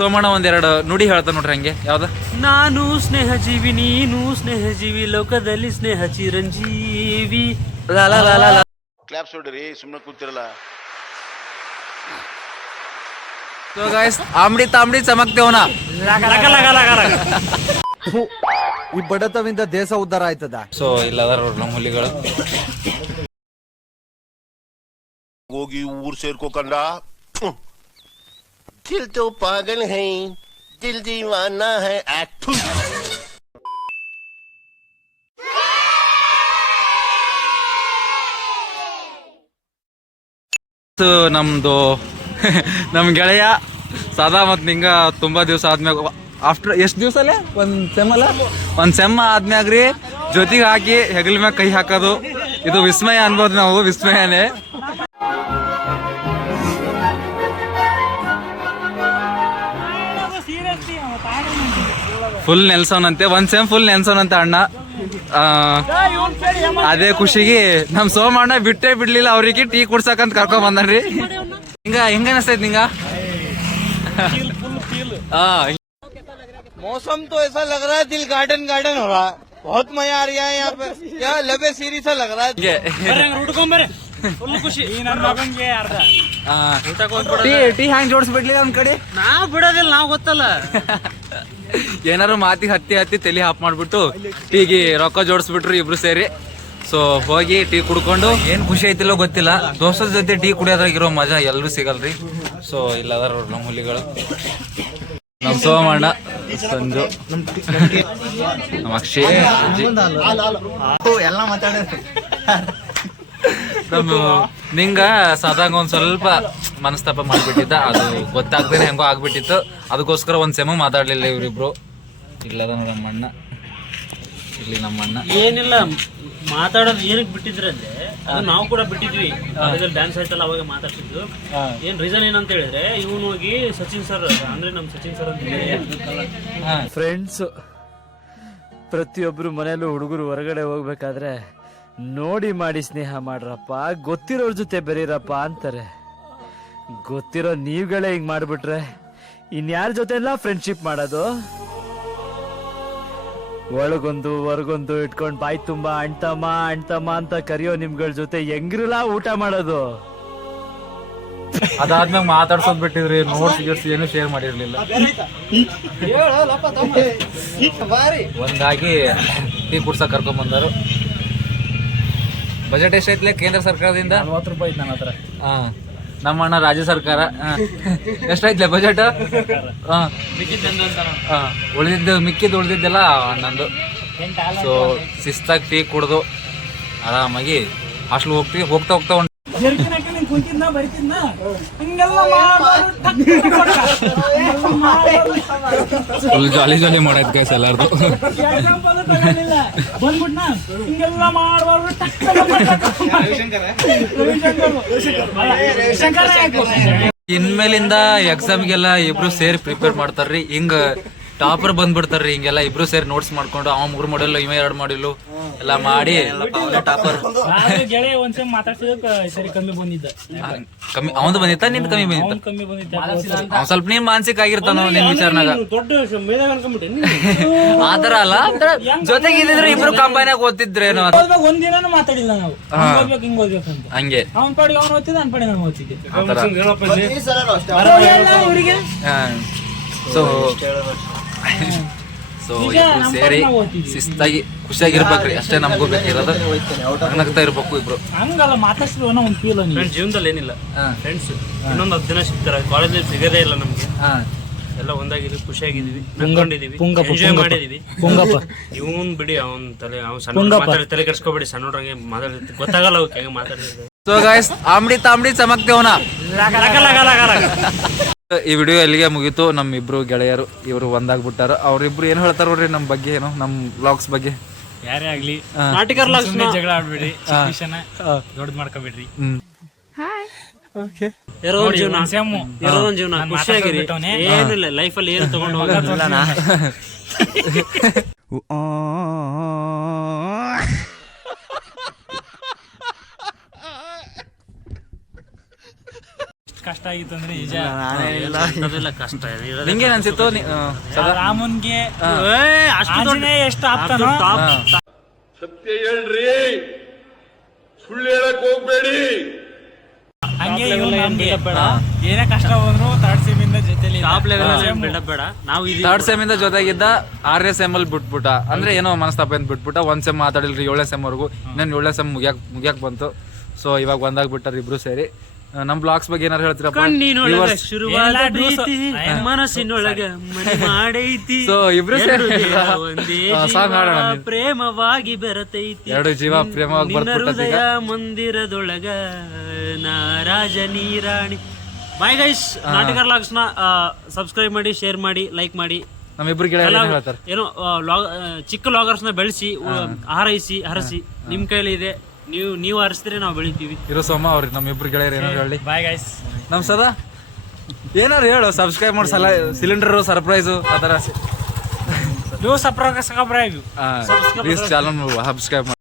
ಸೋಮಣ್ಣ ಒಂದೆರಡು ನುಡಿ ಹೇಳ್ತಾ ನೋಡ್ರಿ ಹಂಗೆ ಯಾವ್ದು? ನಾನು ಸ್ನೇಹ ಜೀವಿ ನೀನು ಸ್ನೇಹ ಜೀವಿ ಲೋಕದಲ್ಲಿ ಸ್ನೇಹ ಚಿರಂಜೀವಿ ಲಾ ಲಾ ಲಾ ಲಾ ಲಾ. ಕ್ಲಾಪ್ಸ್ ಹೊಡ್ರಿ ಸುಮ್ಮನೆ ಕೂತಿರಲ್ಲ. ಸೊ ಗಾಯ್ಸ್ ಆಮ್ಡಿ ತಾಮ್ಡಿ ಚಮಕ್ತೇವನ ಈ ಬಡತವಿಂದ ದೇಶ ಉದ್ಧಾರ ಆಯ್ತದ? ಸೊ ಇಲ್ಲದಾರ ನಮ್ಮ ಹುಲಿಗಳು. ಹೋಗಿ ಊರ್ ಸೇರ್ಕೋಕಂಡ ದಿಲ್ तो पागल ಹೈ ದಿಲ್ दीवाना ಹೈ एक्टू ನಮ್ದು ನಮ್ ಗೆಳೆಯ ಸದಾ ಮತ್ ನಿಂಗ ತುಂಬಾ ದಿವಸ ಆದ್ಮ್ಯಾಗ ಆಫ್ಟರ್ ಎಷ್ಟ್ ದಿವಸ ಅಲ್ಲೇ ಒಂದ್ ಸೆಮ್ ಅಲ್ಲ ಒಂದ್ ಸೆಮ್ ಆದ್ಮ್ಯಾಗ್ರಿ ಜೊತೆಗೆ ಹಾಕಿ ಹೆಗಲ ಮ್ಯಾಗ ಕೈ ಹಾಕೋದು ಇದು ವಿಸ್ಮಯ ಅನ್ಬೋದು ನಾವು ವಿಸ್ಮಯನೇ ಫುಲ್ ನೆಲ್ಸೋನ್ ಅಂತೆ ಒಂದ್ ಸೆಮ್ ಫುಲ್ ನೆನ್ಸೋನ್ ಅಂತೆ ಅಣ್ಣ ಆ, ಅದೇ ಖುಷಿಗೆ ನಮ್ ಸೋಮಣ್ಣ ಬಿಟ್ಟೇ ಬಿಡ್ಲಿಲ್ಲ ಅವ್ರಿಗೆ ಟೀ ಕುಡ್ಸಕಂತ ಕರ್ಕೊಂಡ್ ಬಂದನ್ರಿ ಹಿಂಗ ಹೆಂಗ ಅನಿಸ್ತೈತ್ ನಿಂಗ ಆ, मौसम तो ऐसा लग रहा है दिल गार्डन गार्डन हो रहा है बहुत मजा आ रहा है यहाँ पे यहाँ लबे सीरी सा लग रहा है ಹಿಂಗೆ ಹುಡ್ಕೊಂಬರ್ರಿ ಫುಲ್ ಖುಷಿ. ನನ್ನ ಮಗನ್ಗೆ ಅರ್ಧ. ಆ, ಟೀ ಟೀ ಹ್ಯಾಂಗ್ ಜೋಡಿಸ್ಬಿಡ್ಲಿ ಒಂದ್ ಕಡೆ? ನಾವ್ ಬಿಡೋದಿಲ್ಲ ನಾವ್ ಗೊತ್ತಲ್ಲ. ಏನಾರು ಮಾತಿಗೆ ಹತ್ತಿ ಹತ್ತಿ ತಲೆ ಹಾಪ್ ಮಾಡ್ಬಿಟ್ಟು ಟೀಗೆ ರೊಕ್ಕ ಜೋಡಿಸ್ಬಿಟ್ರು ಇಬ್ರು ಸೇರಿ. ಸೊ ಹೋಗಿ ಟೀ ಕುಡ್ಕೊಂಡು. ಏನ್ ಖುಷಿ ಐತಿಲ್ಲೋ ಗೊತ್ತಿಲ್ಲ. ದೋಸ್ತದ ಜೊತೆ ಟೀ ಕುಡಿಯೋದ್ರಾಗ ಇರೋ ಮಜಾ ಎಲ್ಲರೂ ಸಿಗಲ್ರಿ. ಸೊ ಇಲ್ಲದಾರ ನಮ್ಮ ಹುಲಿಗಳು. ನಮ್ ಸೋಮಣ್ಣ ಸಂಜು ನಮ್ಮ ಅಕ್ಷಯ್ ಅಜ್ಜಿ. ಎಲ್ಲ ಮಾತಾಡ ನಮ್ಮ ನಿಂಗ ಸದಾಗ ಒಂದ್ ಸ್ವಲ್ಪ ಮನಸ್ತಾಪ ಮಾಡ್ಬಿಟ್ಟಿದ್ದ. ಅದು ಗೊತ್ತಾಗ್ದೇನೆ ಹೆಂಗೋ ಆಗ್ಬಿಟ್ಟಿತ್ತು. ಅದಕ್ಕೋಸ್ಕರ ಒಂದ್ ಸೆಮ ಮಾತಾಡ್ಲಿಲ್ಲ ಇವ್ರಿಬ್ರು. ಇಲ್ಲದ ನಮ್ಮ ಅಣ್ಣ ಇಲ್ಲಿ ನಮ್ಮ ಅಣ್ಣ ಏನಿಲ್ಲ ಮಾತಾಡೋದು ಏನಕ್ ಬಿಟ್ಟಿದ್ರಂದ್ರೆ ಅದು ನಾವು ಕೂಡ ಬಿಟ್ಟಿದ್ವಿ. ಅದ್ರಲ್ಲಿ ಡ್ಯಾನ್ಸ್ ಆಯ್ತಲ್ಲ ಅವಾಗ ಮಾತಾಡ್ತಿದ್ದು. ಏನ್ ರೀಸನ್ ಏನಂತ ಹೇಳಿದ್ರೆ ಇವನು ಹೋಗಿ ಸಚಿನ್ ಸರ್ ಅಂದ್ರೆ ನಮ್ ಸಚಿನ್ ಸರ್ ಅಂತ. ಫ್ರೆಂಡ್ಸ್ ಪ್ರತಿಯೊಬ್ರು ಮನೇಲೂ ಹುಡುಗರು ಹೊರಗಡೆ ಹೋಗ್ಬೇಕಾದ್ರೆ ನೋಡಿ ಮಾಡಿ ಸ್ನೇಹ ಮಾಡ್ರಪ್ಪ. ಗೊತ್ತಿರೋರ್ ಜೊತೆ ಬೆರೀರಪ್ಪ ಅಂತಾರೆ. ಗೊತ್ತಿರೋ ನೀವುಗಳೇ ಹಿಂಗ್ ಮಾಡ್ಬಿಟ್ರೆ. ಇನ್ಯಾರ ಜೊತೆ ಎಲ್ಲ ಫ್ರೆಂಡ್ಶಿಪ್ ಮಾಡೋದು? ಒಳಗೊಂದು ಹೊರಗೊಂದು ಇಟ್ಕೊಂಡು ಬಾಯ್ ತುಂಬಾ ಅಣ್ತಮ್ಮ ಅಣ್ತಮ್ಮ ಅಂತ ಕರಿಯೋ ನಿಮ್ಗಳ ಜೊತೆ ಹೆಂಗ್ರಲ್ಲ ಊಟ ಮಾಡೋದು? ಅದಾದ್ಮೇಲೆ ಮಾತಾಡ್ಸೋದ್ ಬಿಟ್ಟಿದ್ರಿ ನೋಟ್ಸ್ ಗಿಟ್ಸ್ ಏನು ಶೇರ್ ಮಾಡಿರ್ಲಿಲ್ಲ. ಒಂದಾಗಿ ಟೀ ಕುಡ್ಸಕ್ ಕರ್ಕೊಂಡ್ ಬಂದರು. ಬಜೆಟ್ ಎಷ್ಟೈತ್ಲೆ ಕೇಂದ್ರ ಸರ್ಕಾರದಿಂದ? ನಲ್ವತ್ತು ರೂಪಾಯಿ ನನ್ನ ಹತ್ರ. ಹಾ. ನಮ್ಮ ಅಣ್ಣ ರಾಜ್ಯ ಸರ್ಕಾರ. ಎಷ್ಟೈತಿ ಎಷ್ಟೈತ್ಲೆ ಬಜೆಟ್? ಹಾ. ಹಾ. ಉಳಿದಿದ್ದು ಮಿಕ್ಕಿದ್ದು ಉಳಿದಿದ್ದೆಲ್ಲ ನಂದು ಸೊ ಶಿಸ್ತಾಗಿ ಟೀ ಕುಡ್ದು ಆರಾಮಾಗಿ ಹಾಸ್ಟೆಲ್ ಹೋಗ್ತೀವಿ. ಹೋಗ್ತಾ ಹೋಗ್ತಾ ಒಂದು ಫುಲ್ ಜಾಲಿ ಜಾಲಿ ಮಾಡೈತ್ ಗೈಸ್ ಎಲ್ಲಾರ್ದು. ಇನ್ಮೇಲಿಂದ ಎಕ್ಸಾಮ್ಗೆಲ್ಲ ಇಬ್ರು ಸೇರಿ ಪ್ರಿಪೇರ್ ಮಾಡ್ತಾರ್ರಿ. ಹಿಂಗ ಟಾಪರ್ ಬಂದ್ಬಿಡ್ತಾರ್ರಿ ಹಿಂಗೆಲ್ಲ ಇಬ್ರು ಸೇರಿ ನೋಟ್ಸ್ ಮಾಡ್ಕೊಂಡು ಅವ ಮೂರ್ ಮಾಡಿಲ್ಲ ಇವ ಎರಡ್ ಮಾಡಿಲ್ಲ ಎಲ್ಲ ಮಾಡಿ. ಟಾಪರ್ ಗೆಳೆಯ ಒಂದ್ಸಲ ಮಾತಾಡ್ಸಿದಕ್ಕ ಸರಿ ಕಮ್ಮಿ ಬಂದಿದ್ದ. ಕಮ್ಮಿ ಅವಂದು ಬಂದಿತ್ತ? ನಿಂದ ಕಮ್ಮಿ ಬಂದಿತ್ತ? ಕಮ್ಮಿ ಅವ್ ಸ್ವಲ್ಪ ನೀನ್ ಮಾನಸಿಕ ಆಗಿರ್ತಾನ ನಿನ್ ವಿಚಾರನಾಗ. ಆತರ ಅಲ್ಲ? ಜೊತೆಗೆ ಇದ್ದಿದ್ರೆ ಇಬ್ರು ಕಂಬೈನ್ ಆಗಿ. ಓದ್ಬೇಕು ಒಂದಿನ ಮಾತಾಡಿಲ್ಲ ನಾವು. ಹಂಗ್ ಓದ್ಬೇಕು ಹಿಂಗ್ ಓದ್ಬೇಕು ಅಂತ ಹಂಗೆ. ಅವ್ನ ಪಡಿ ಅವ್ನು ಓದ್ತಿದ್ದ ನಾನು ಓದ್ತಿದ್ದೆ. ಸೊ ಸೊ ಇಬ್ರು ಸೇರಿ. ಶಿಸ್ತಾಗಿ ಖುಷಿಯಾಗಿರ್ಬೇಕ್ರಿ. ಅಷ್ಟೇ ನಮಗೂ ಬೇಕಿರೋದು. ನಗ್ತಾ ಇರ್ಬೇಕು ಇಬ್ರು. ಹಂಗಲ್ಲ ಮಾತಾಡ್ಸಿದ್ರು ಅನ್ನೋ ಒಂದು ಫೀಲ್ ಫ್ರೆಂಡ್ಸ್ ಜೀವನದಲ್ಲಿ ಏನಿಲ್ಲ. ಹಾ, ಫ್ರೆಂಡ್ಸ್ ಇನ್ನೊಂದು ಹತ್ತು ದಿನ ಸಿಗ್ತಾರೆ. ಕಾಲೇಜಲ್ಲಿ ಸಿಗೋದೇ ಇಲ್ಲ ನಮ್ಗೆ. ಹಾ. ಎಲ್ಲ ಒಂದಾಗಿದ್ವಿ ಖುಷಿಯಾಗಿದ್ದೀವಿ ನಂಗೊಂಡಿದ್ದೀವಿ ಎಂಜಾಯ್ ಪುಂಗಪ್ಪ ಇವನ್ ಬಿಡಿ ಅವನ್ ತಲೆ ಅವ್ನ್ ಸಣ್ಣ ಮಾತಾಡಿ ತಲೆ ಕೆಡ್ಸ್ಕೊಬೇಡಿ. ಸಣ್ಣವ್ರಂಗೆ ಮಾತಾಡ್ತಿರ್ತೀವಿ ಗೊತ್ತಾಗಲ್ಲ ಅವಕ್ಕೆ ಹೆಂಗೆ ಮಾತಾಡ್ತಿರ್ತಾರೆ ಸೊ ಗಾಯ್ಸ್ ಆಮ್ಡಿ ತಾಮ್ಡಿ ಚಮಕ್ತೇವನ ಈ ವಿಡಿಯೋ ಎಲ್ಲಿಗೆ ಮುಗೀತು. ನಮ್ಮ ಇಬ್ರು ಗೆಳೆಯರು ಇವರು ಒಂದಾಗ್ಬಿಟ್ಟಾರ. ಅವ್ರಿಬ್ರು ಏನ್ ಹೇಳ್ತಾರ ನೋಡ್ರಿ ನಮ್ ಬಗ್ಗೆ ಏನು? ನಮ್ ಬ್ಲಾಗ್ಸ್ ಬಗ್ಗೆ? ಯಾರೇ ಆಗ್ಲಿ. ನಾಟಿಕರ್ ಜಗಳ ಆಡ್ಬೇಡಿ. ದೊಡ್ಡ ಮಾಡ್ಕೋಬೇಡ್ರಿ. ಹ್ಮ್. ಇರೋದೊಂದ್ ಜೀವನ. ಸೆಮ್ಮು. ಇರೋದೊಂದ್ ಜೀವನ. ಖುಷಿಯಾಗಿರಿ. ಏನಿಲ್ಲ ಲೈಫಲ್ಲಿ ಏನು ತಗೊಂಡು ಹೋಗಲ್ಲ ಕಷ್ಟ ಆಗಿತ್ತು ಅಂದ್ರೆ ನಿಜ. ಅದೆಲ್ಲ ಕಷ್ಟ. ಇರೋದೇ ನಿಂಗೇನ್ ಅನ್ಸಿತ್ತು? ನಿ- ಆ, ಸದಾ ರಾಮನ್ಗೆ ಆಂಜನೇಯ ಎಷ್ಟು ಆಪ್ತನೋ? ಟಾಪ್ ಹಂಗೆ ಇವ್ನು ನಮ್ಗೆ. ಏನೇ ಕಷ್ಟ ಹೋದ್ರು ಥರ್ಡ್ ಸೆಮ್ ಇಂದ ಜೊತೆಲಿ ಟಾಪ್ ಲೆವೆಲ್ ಬಿಲ್ಡಪ್ ಬೇಡ? ನಾವು ಇದೀವಿ ಥರ್ಡ್ ಸೆಮ್ ಇಂದ ಜೊತೆಗಿದ್ದ ಆರನೇ ಸೆಮ್ ಅಲ್ಲಿ ಬಿಟ್ಬಿಟ್ಟ. ಅಂದ್ರೆ ಏನೋ ಮನಸ್ತಾಪ ಅಂತ ಬಿಟ್ಬಿಟ್ಟ. ಒಂದ್ ಸೆಮ್ ಮಾತಾಡಿಲ್ರಿ ಏಳನೇ ಸೆಮ್ ವರೆಗೂ. ಇನ್ನೊಂದು ಏಳನೇ ಸೆಮ್ ಮುಗಿಯಾಕ್ ಮುಗಿಯಾಕ್ ಬಂತು. ಸೊ ಇವಾಗ ಒಂದಾಗ್ಬಿಟ್ಟಾರ ಇಬ್ರು ಸೇರಿ. ಆ, ನಮ್ ಬ್ಲಾಗ್ಸ್ ಬಗ್ಗೆ ಏನಾರು ಹೇಳ್ತೀರಾ ಶುರುವಾದ ಪ್ರೀತಿ. ಮನಸ್ಸಿನೊಳಗ ಮನೆ ಮಾಡೈತಿ. ಇಬ್ರು song ಹಾಡೋಣ ಪ್ರೇಮವಾಗಿ ಬೆರತೈತಿ. ಎರಡು ಜೀವ ಪ್ರೇಮವಾಗಿ. ಹೃದಯ ಮಂದಿರದೊಳಗ ನಾರಾಜ ನೀರಾಣಿ. ಬಾಯ್ ಗೈಸ್ ನಾಟಕ ಲಾಗ್ಸ್ನ ಸಬ್ಸ್ಕ್ರೈಬ್ ಮಾಡಿ ಶೇರ್ ಮಾಡಿ ಲೈಕ್ ಮಾಡಿ. ನಮ್ಮಿಬ್ರು ಏನೋ ಚಿಕ್ಕ ಲಾಗರ್ಸ್ನ ಬೆಳೆಸಿ ಹಾರೈಸಿ ಹರಸಿ. ನಿಮ್ ಕೈಲಿ ಇದೆ. ನೀವು ನೀವು ಹರಿಸಿದ್ರೆ ನಾವು ಬೆಳಿತೀವಿ. ಇರೋ ಸೋಮ ಅವ್ರಿಗೆ ನಮ್ಮಿಬ್ರು ಗೆಳೆಯರು ಏನಾರು ಹೇಳಿ. ಬಾಯ್ ಗೈಸ್ ನಮ್ ಸದಾ? ಏನಾರು ಹೇಳು ಸಬ್ಸ್ಕ್ರೈಬ್ ಮಾಡಿ ಸಲ ಸಿಲಿಂಡರ್ ಸರ್ಪ್ರೈಸ್ ಆ ಥರ. ನೀವು ಸಪ್ರಾಗ ಪ್ಲೀಸ್ ಚಾನಲ್ ಸಬ್ಸ್ಕ್ರೈಬ್ ಮಾಡಿ.